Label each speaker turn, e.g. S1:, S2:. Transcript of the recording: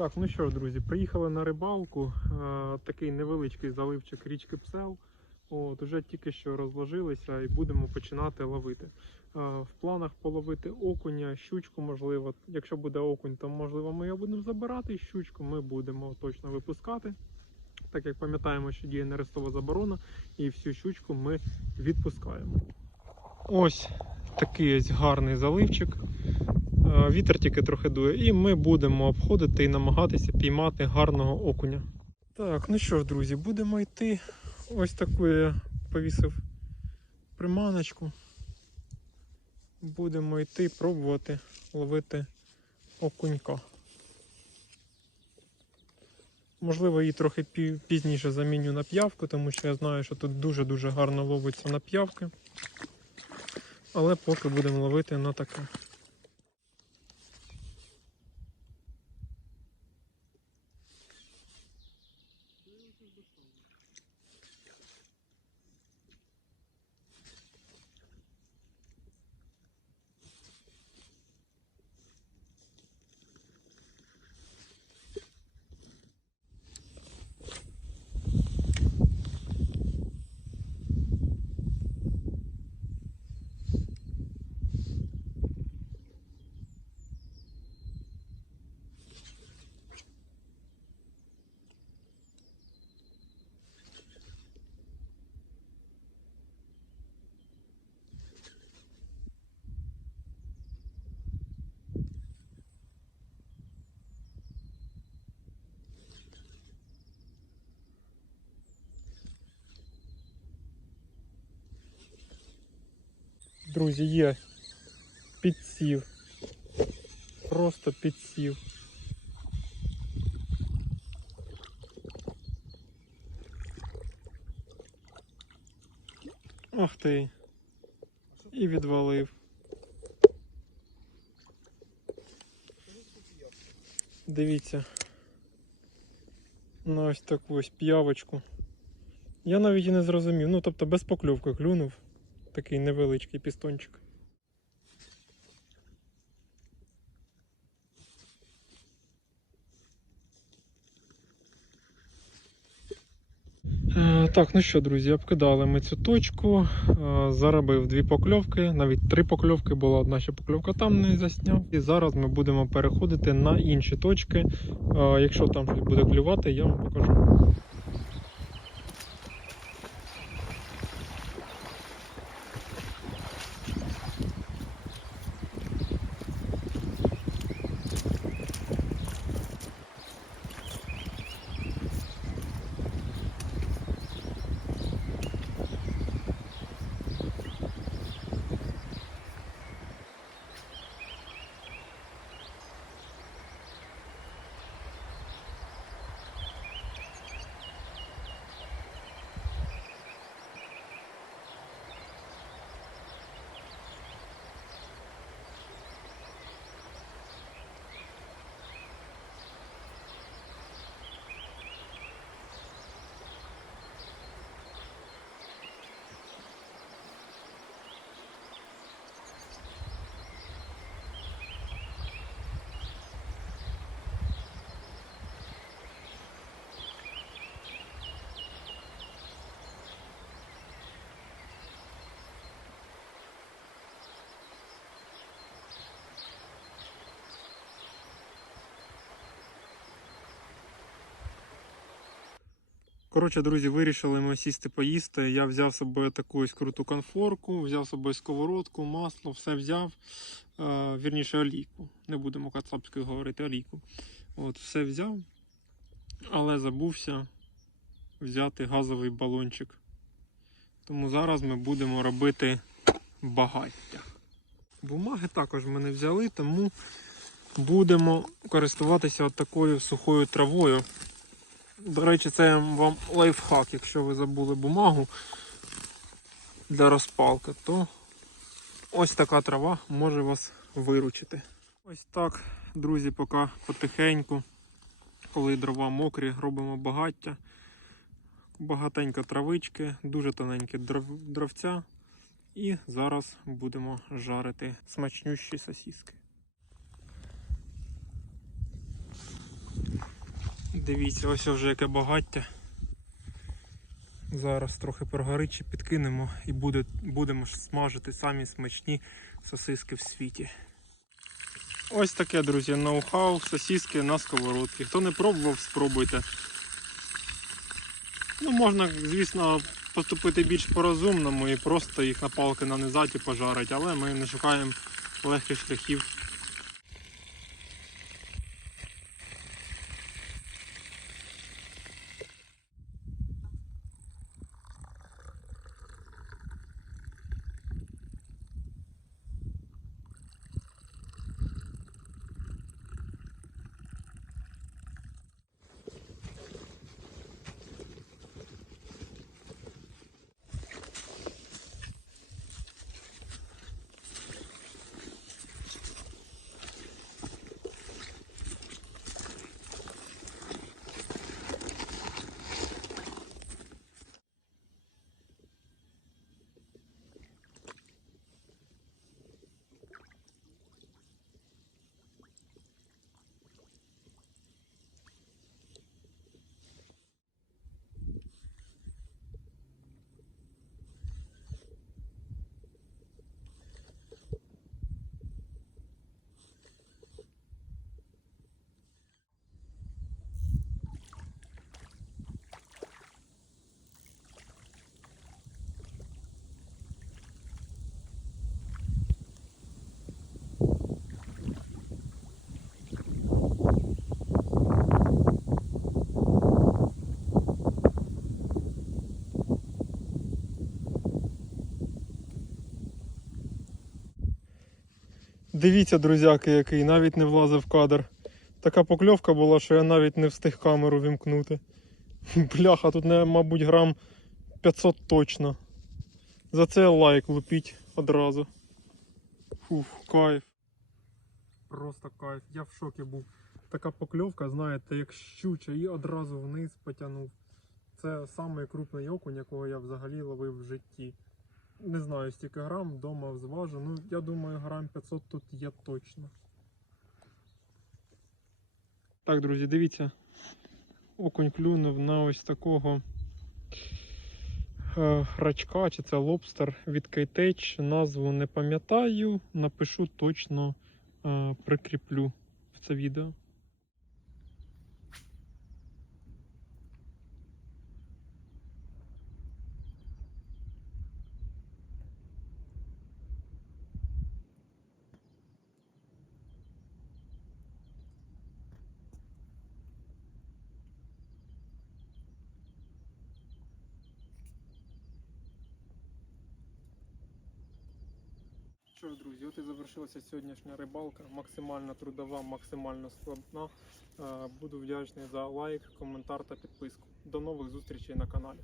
S1: Так, ну що ж, друзі, приїхали на рибалку. Такий невеличкий заливчик річки Псел. От, уже тільки що розложилися і будемо починати ловити. В планах половити окуня, щучку, можливо. Якщо буде окунь, то можливо ми його будемо забирати. Щучку ми будемо точно випускати. Так як пам'ятаємо, що діє нерестова заборона, і всю щучку ми відпускаємо. Ось такий ось гарний заливчик. Е, Вітер тільки трохи дує, і ми будемо обходити і намагатися піймати гарного окуня. Так, ну що ж, друзі, будемо йти. Ось таку я повісив приманочку. Будемо йти пробувати ловити окунька. Можливо, її трохи пізніше заміню на п'явку, тому що я знаю, що тут дуже-дуже гарно ловиться на п'явки. Але поки будемо ловити на таке. beautiful. Друзі, є підсів. Просто підсів. Ах ти. І відвалив. Дивіться. На ось таку ось п'явочку. Я навіть і не зрозумів. Ну, тобто без покльовки клюнув. Такий невеличкий пістончик. Е, Так, ну що, друзі, обкидали ми цю точку. е, Заробив дві покльовки, навіть три покльовки, була одна ще покльовка там не засняв. І зараз ми будемо переходити на інші точки. Е, Якщо там щось буде клювати, я вам покажу. Коротше, друзі, вирішили ми сісти поїсти. Я взяв з таку ось круту конфорку, взяв з собою сковородку, масло, все взяв. Е, вірніше олійку. Не будемо кацапською говорити олійку. От, все взяв, але забувся взяти газовий балончик. Тому зараз ми будемо робити багаття. Бумаги також ми не взяли, тому будемо користуватися от такою сухою травою. До речі, це вам лайфхак. Якщо ви забули бумагу для розпалки, то ось така трава може вас виручити. Ось так, друзі, поки потихеньку, коли дрова мокрі, робимо багаття. Багатенько травички, дуже тоненькі дров- дровця. І зараз будемо жарити смачнющі сосіски. Дивіться, ось вже яке багаття. Зараз трохи прогорить чи підкинемо і буде, будемо смажити самі смачні сосиски в світі. Ось таке, друзі, ноу-хау, сосиски на сковородці. Хто не пробував, спробуйте. Ну, можна, звісно, поступити більш по-розумному і просто їх на палки нанизати і пожарити, але ми не шукаємо легких шляхів. Дивіться, друзяки, який навіть не влазив в кадр. Така покльовка була, що я навіть не встиг камеру вімкнути. Бляха, тут, мабуть, грам 500 точно. За це лайк лупіть одразу. Фух, кайф. Просто кайф. Я в шокі був. Така покльовка, знаєте, як щуча, і одразу вниз потягнув. Це самий крупний окунь, якого я взагалі ловив в житті. Не знаю, стільки грам, вдома зважу. Ну, я думаю, грам 500 тут є точно. Так, друзі, дивіться. Окунь клюнув на ось такого е, рачка, чи це лобстер від Кейтеч. Назву не пам'ятаю, напишу точно, е, прикріплю в це відео. Що ж, друзі, от і завершилася сьогоднішня рибалка. Максимально трудова, максимально складна. Е, Буду вдячний за лайк, коментар та підписку. До нових зустрічей на каналі.